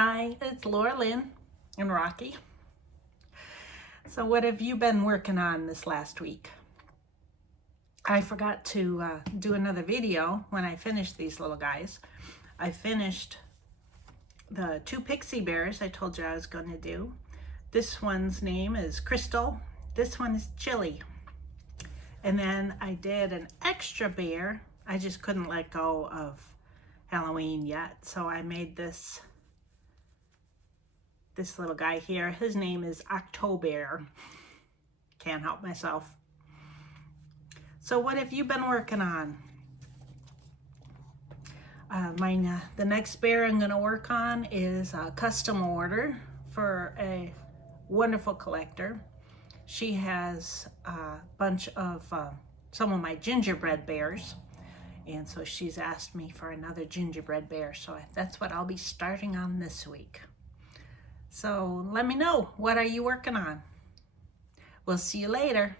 Hi, it's Laura Lynn and Rocky. So what have you been working on this last week? I forgot to do another video when I finished these little guys. I finished the 2 pixie bears I told you I was going to do. This one's name is Crystal. This one is Chili. And then I did an extra bear. I just couldn't let go of Halloween yet, so I made this little guy here. His name is October. Can't help myself. So what have you been working on? The next bear I'm going to work on is a custom order for a wonderful collector. She has a bunch of some of my gingerbread bears, and so she's asked me for another gingerbread bear, so that's what I'll be starting on this week. So let me know, what are you working on? We'll see you later.